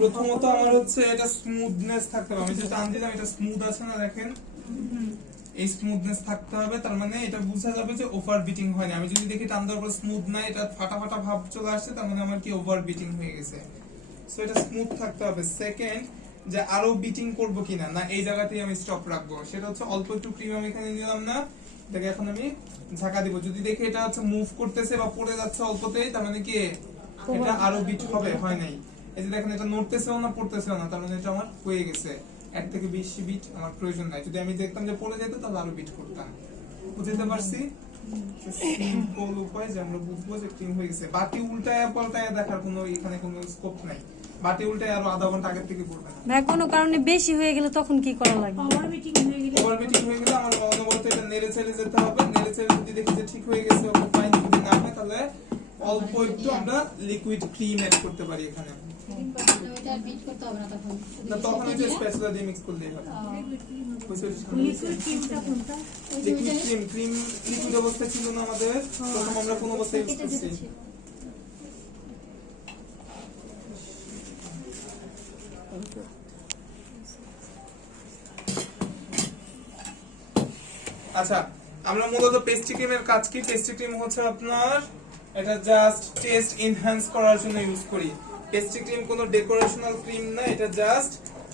প্রথমত আমার হচ্ছে এটা স্মুথনেস থাকতে হবে। আমি যেটা টান দিলাম এটা স্মুথ আছে না, দেখেন এই স্মুথনেস থাকতে হবে, তার মানে এটা বোঝা যাবে যে ওভার বিটিং হয়নি। আমি যদি দেখি টান দেওয়ার পর স্মুথ না, এটা ফাটা ফাটা ভাব চলে আসছে, তার মানে আমার কি ওভার বিটিং হয়ে গেছে। সো এটা স্মুথ থাকতে হবে। সেকেন্ড, যে আরো বিটিং করব কিনা, না এই জায়গাতেই আমি স্টপ রাখবো, সেটা হচ্ছে অল্প একটু ক্রিম আমি এখানে নিলাম না, এটাকে এখন আমি ঢাকা দিব। যদি দেখি এটা হচ্ছে মুভ করতেছে বা পড়ে যাচ্ছে অল্পতেই, তার মানে কি এটা আরো বিট হবে, হয় নাই। এই যে দেখেন এটা নড়তেছেও না পড়তেছেও না, তার মানে এটা আমার হয়ে গেছে। 1 থেকে 20 বিট আমার প্রয়োজন নাই। যদি আমি দেখতাম যে পড়ে যেত তাহলে আরো বিট করতাম। বুঝতে পারছি? সিম্পল উপায় যে আমরা বুঝবো যে ক্লিন হয়ে গেছে। বাটি উল্টায় পাল্টায় দেখার কোনো এখানে কোনো স্কোপ নাই। বাটি উল্টায় আরো আধা ঘন্টা আগে থেকে পড়বে না। ভাই কোনো কারণে বেশি হয়ে গেলে তখন কি করা লাগবে? ওভার বিটিং হয়ে গেলে আমার অনবরত এটা নেড়ে ছেড়ে যেতে হবে। নেড়ে ছেড়ে যদি দেখি যে ঠিক হয়ে গেছে, ফাইন। যদি না হয় তাহলে অল্প একটু আমরা লিকুইড ক্রিম অ্যাড করতে পারি এখানে। ওইটা বিট করতে হবে না তখন। না, তখন এই যে স্প্যাচুলা দিয়ে মিক্স করলেই হবে। লিকুইড ক্রিমটা কোনটা? লিকুইড ক্রিম লিকুইড অবস্থায় ছিল না আমাদের, প্রথম আমরা কোন অবস্থায় ইউজ করছি? আচ্ছা, আমরা মূলত পেস্ট্রি ক্রিমের কাজ কি? পেস্ট্রি ক্রিম হচ্ছে আপনার এটা জাস্ট টেস্ট এনহ্যান্স করার জন্য ইউজ করি। পেস্ট্রি ক্রিম কোনো ডেকোরেশনাল ক্রিম না, এটা জাস্ট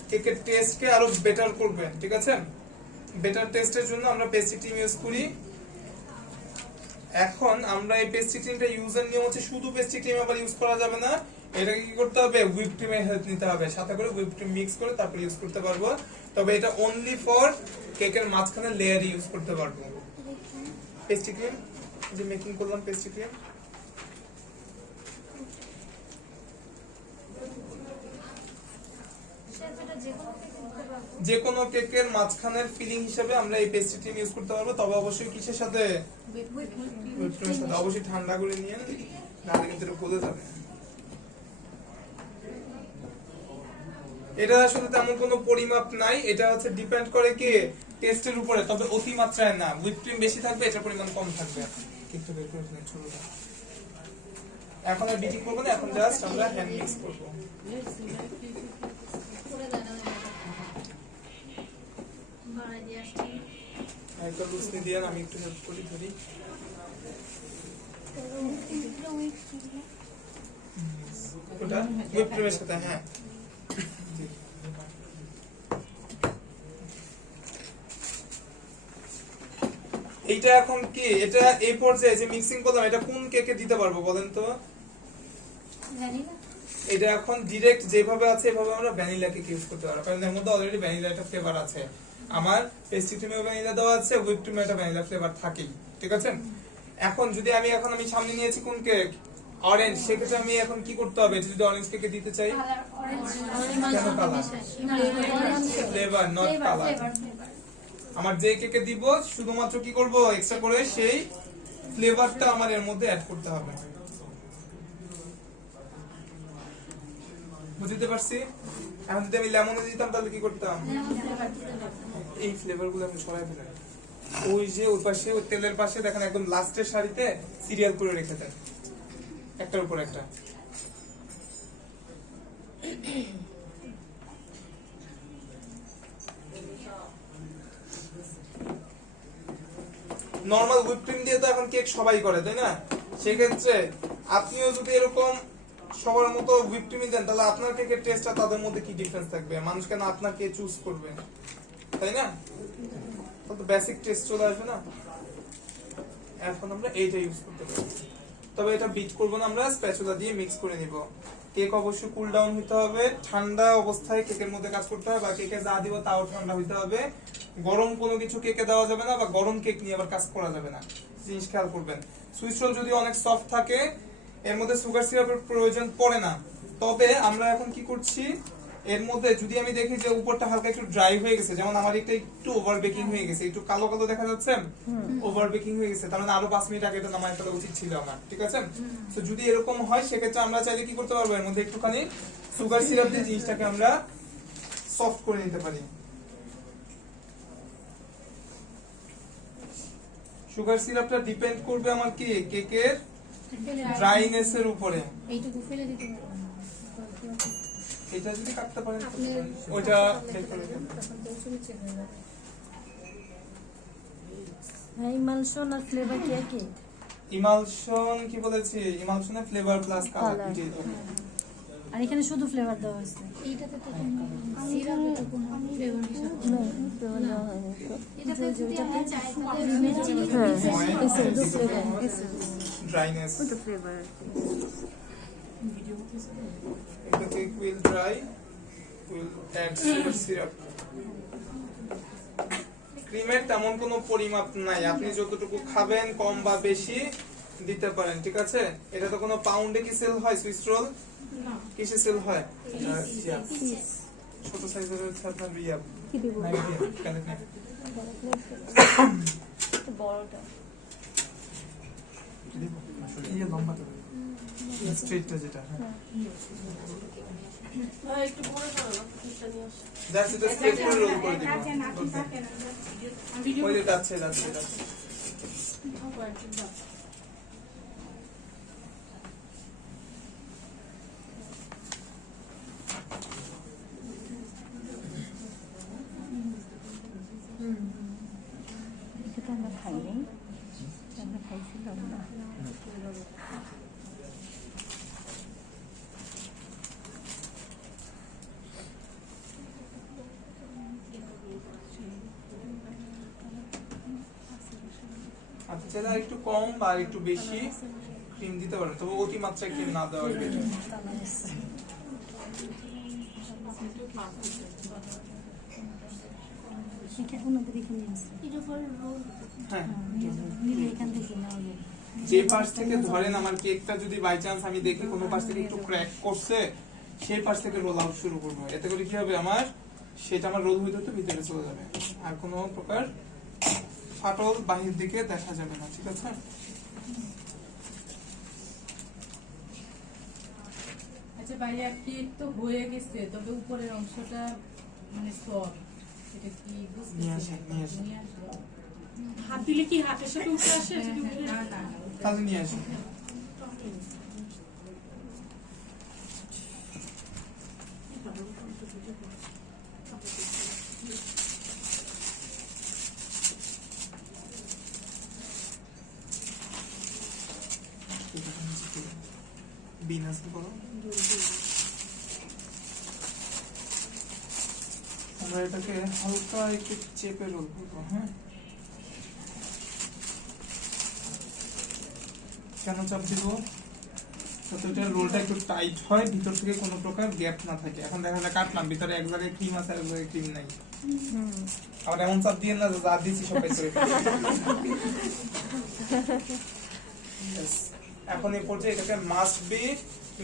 কেকের টেস্টকে আরো বেটার করবে, ঠিক আছে? বেটার টেস্টের জন্য আমরা পেস্ট্রি ক্রিম ইউজ করি। এখন আমরা এই পেস্ট্রি ক্রিমটা ইউজের নিয়ম হচ্ছে শুধু পেস্ট্রি ক্রিম আবার ইউজ করা যাবে না, এটাকে কি করতে হবে? হুইপ ক্রিমের হেল্প নিতে হবে, সাথে করে হুইপ ক্রিম মিক্স করে তারপর ইউজ করতে পারবো। তবে এটা অনলি ফর কেকের মাঝখানে লেয়ারে ইউজ করতে পারবো। পেস্ট্রি ক্রিম যে মেকিং করলাম, পেস্ট্রি ক্রিম যে কোনো কেকের মাঝখানের ফিলিং হিসেবে আমরা এই পেস্ট্রি ক্রিম ইউজ করতে পারবো। তবে অবশ্যই কিসের সাথে? হুইপ ক্রিমের সাথে। অবশ্যই ঠান্ডা করে নিয়ে, নাহলে কিন্তু এটা গলে যাবে। এটা আসলে তেমন কোনো পরিমাপ নাই, এটা হচ্ছে ডিপেন্ড করে কি টেস্টের উপরে, তবে অতিমাত্রায় না। হুইপ ক্রিম বেশি থাকবে, এটার পরিমাণ কম থাকবে। একটু বের করে দিন ছোটটা। এখন আর বিটিং করব না, এখন জাস্ট আমরা হ্যান্ড মিক্স করব। একটা লুসনি দিয়ে আমি একটু হেল্প করি, ধরি। ওটা হুইপ ক্রিমের সাথে, হ্যাঁ। এইটা এখন কি, এটা এই পর্যায়ে যে মিক্সিং করলাম, এটা কোন কেকে দিতে পারবো বলেন তো? এটা এখন ডাইরেক্ট যেভাবে আছে এভাবে আমরা ভ্যানিলা কেক ইউজ করতে পারবো, কারণ এর মধ্যে অলরেডি ভ্যানিলা একটা ফ্লেভার আছে। আমার পেস্ট্রি ক্রিমে ভ্যানিলা দেওয়া আছে, হুইপ ক্রিমে একটা ভ্যানিলা ফ্লেভার থাকেই, ঠিক আছে? এখন যদি আমি সামনে নিয়েছি কোন কেক? অরেঞ্জ। সেক্ষেত্রে আমি এখন কি করতে হবে? যদি অরেঞ্জ কেকে দিতে চাই, কেন কালার? Flavour, not colour. আমার যে কেকে দিব শুধুমাত্র কি করব? এক্সট্রা করে সেই ফ্লেভারটা আমার এর মধ্যে অ্যাড করতে হবে। বুঝতে পারছি? এখন যদি আমি লেমন দিতাম তাহলে কি করতাম? এই ফ্লেভারগুলো আমি সরাই ফেলাই। ওই যে ওই পাশে ওই তেলের পাশে দেখেন একদম লাস্টের সারিতে সিরিয়াল করে রেখে দেন, একটার উপর একটা। নরমাল হুইপ ক্রিম দিয়ে তো এখন কেক সবাই করে, তাই না? সেক্ষেত্রে আপনিও যদি এরকম সবার মতো হুইপ ক্রিম দেন, তাহলে আপনার কেকের টেস্টটা তাদের মধ্যে কি ডিফারেন্স থাকবে? মানুষ কেন আপনাকে চুজ করবে, তাই না? তো বেসিক টেস্ট চলে আসবে না। এখন আমরা এইটা ইউজ করতে পারি, তবে এটা বিট করব না, আমরা স্প্যাচুলা দিয়ে মিক্স করে নিব। কেক অবশ্যই কুল ডাউন হতে হবে, ঠান্ডা অবস্থায় কেকের মধ্যে কাজ করতে হবে, বা কেকে যা দিব তাও ঠান্ডা হতে হবে। গরম কোনো কিছু কেকে দেওয়া যাবে না, বা গরম কেক নিয়ে আবার কাজ করা যাবে না, জিনিস খেয়াল করবেন। সুইস রোল যদি অনেক সফট থাকে, এর মধ্যে সুগার সিরাপের প্রয়োজন পড়ে না। তবে আমরা এখন কি করছি, এর মধ্যে যদি আমি দেখি যে উপরটা হালকা একটু ড্রাই হয়ে গেছে, যেমন আমার এটা একটু ওভার বেকিং হয়ে গেছে, একটু কালো কালো দেখা যাচ্ছে, ওভার বেকিং হয়ে গেছে, তার মানে আরো 5 মিনিট আগে এটা নামায় ফেলা উচিত ছিল আমার, ঠিক আছে? তো যদি এরকম হয় সেক্ষেত্রে আমরা চাইলে কি করতে পারবো, এর মধ্যে একটুখানি সুগার সিরাপ দিয়ে জিনিসটাকে আমরা সফট করে নিতে পারি। সুগার সিরাপটা ডিপেন্ড করবে আমার কি কেকের ড্রাইনেস এর উপরে। এইটুকু ফেলে দিতে পারবো। এটা যদি কাটতে পারেন আপনি ওইটা চেক করে দেন। তখন তো শুরু চেক হয়ে যাবে। ইমালশন আর ফ্লেভার কি একই? ইমালশন কি বলেছি, ইমালশনে ফ্লেভার প্লাস কালার দুটোই দেবো। আর এখানে শুধু ফ্লেভার দেওয়া হয়েছে। এইটাতে তো কোনো সিরাপে তো কোনো ফ্লেভার মিশানো এটাতে যদি আমরা চাই তাহলে ড্রাইনেস এটাতে will dry will add sugar syrup. ক্রিমের তেমন কোনো পরিমাপ নাই, আপনি যতটুকু খাবেন কম বা বেশি দিতে পারেন, ঠিক আছে। এটা তো কোনো পাউন্ডে কি সেল হয় সুইস রোল, কিসে সেল হয়? ছোট সাইজের হচ্ছে আপনার রিয়া কি দেব বড়টা ইয়ে লম্বাটা স্ট্রেটটা যেটা, হ্যাঁ একটু বড় করো না, পিসটা নিয়ে আসো। দ্যাটস ইট, স্ট্রেট করে রোল করে দিব। ভিডিও ওই যে যাচ্ছে যাচ্ছে যাচ্ছে। এটা আমরা খাইনি, আমরা খাইছিলাম না। আচ্ছা চাইলে আর একটু কম বা আর একটু বেশি ক্রিম দিতে পারেন, তবে অতিমাত্রায় ক্রিম না দেওয়াই বেটার। ওনাদের এখানে আছে। এটার পর রোল হ্যাঁ, নিলে এখান থেকে নেওয়া যাবে। যে পাশ থেকে ধরেন আমার কেকটা যদি বাই চান্স আমি দেখি কোনো পাশ থেকে একটু ক্র্যাক করছে, সেই পাশ থেকে রোল আউট শুরু করবো। এতে করে কি হবে, আমার সেটা আমার রোল হইতে হতে ভিতরে চলে যাবে, আর কোনো প্রকার ফাটল বাহির দিকে দেখা যাবে না, ঠিক আছে। আচ্ছা ভাইয়া, কেক তো হয়ে গেছে, তবে উপরের অংশটা মানে সফট, এটা কি বুঝতে নিয়ে আসেন, নিয়ে আসেন। নিয়ে আসবো? হাত দিলে কি হাতের সাথে উঠে আসে? হ্যাঁ, যদি হ্যাঁ, উঠে- না না না, তাহলে নিয়ে আসেন। বিনাস করো, আমরা এটাকে হালকা একটু চেপে রোল করবো। হ্যাঁ, কেন চাপ দিব, যাতে ওটা রোলটা একটু টাইট হয়, ভিতর থেকে কোনো প্রকার গ্যাপ না থাকে। এখন দেখা যায় কাটলাম, ভিতরে এক জায়গায় ক্রিম আছে আর এক জায়গায় ক্রিম নাই, আবার এমন চাপ দিয়ে না যে যা দিচ্ছি সবাই করে Yes. এখন এই পর্যায়ে এটাকে মাস্ট বি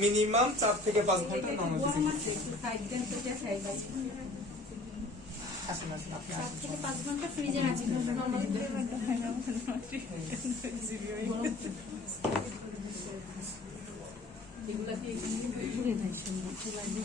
মিনিমাম 4 থেকে 5 ঘন্টা নরমাল একটু সাইড দেন তো, এটা সাইড আছে। আসেন আসেন আপনি 4 আসেন। থেকে 5 ঘন্টা ফ্রিজে রাখি নরমাল এগুলা কি ঘুরে ভাই সুন্দর লাগবে।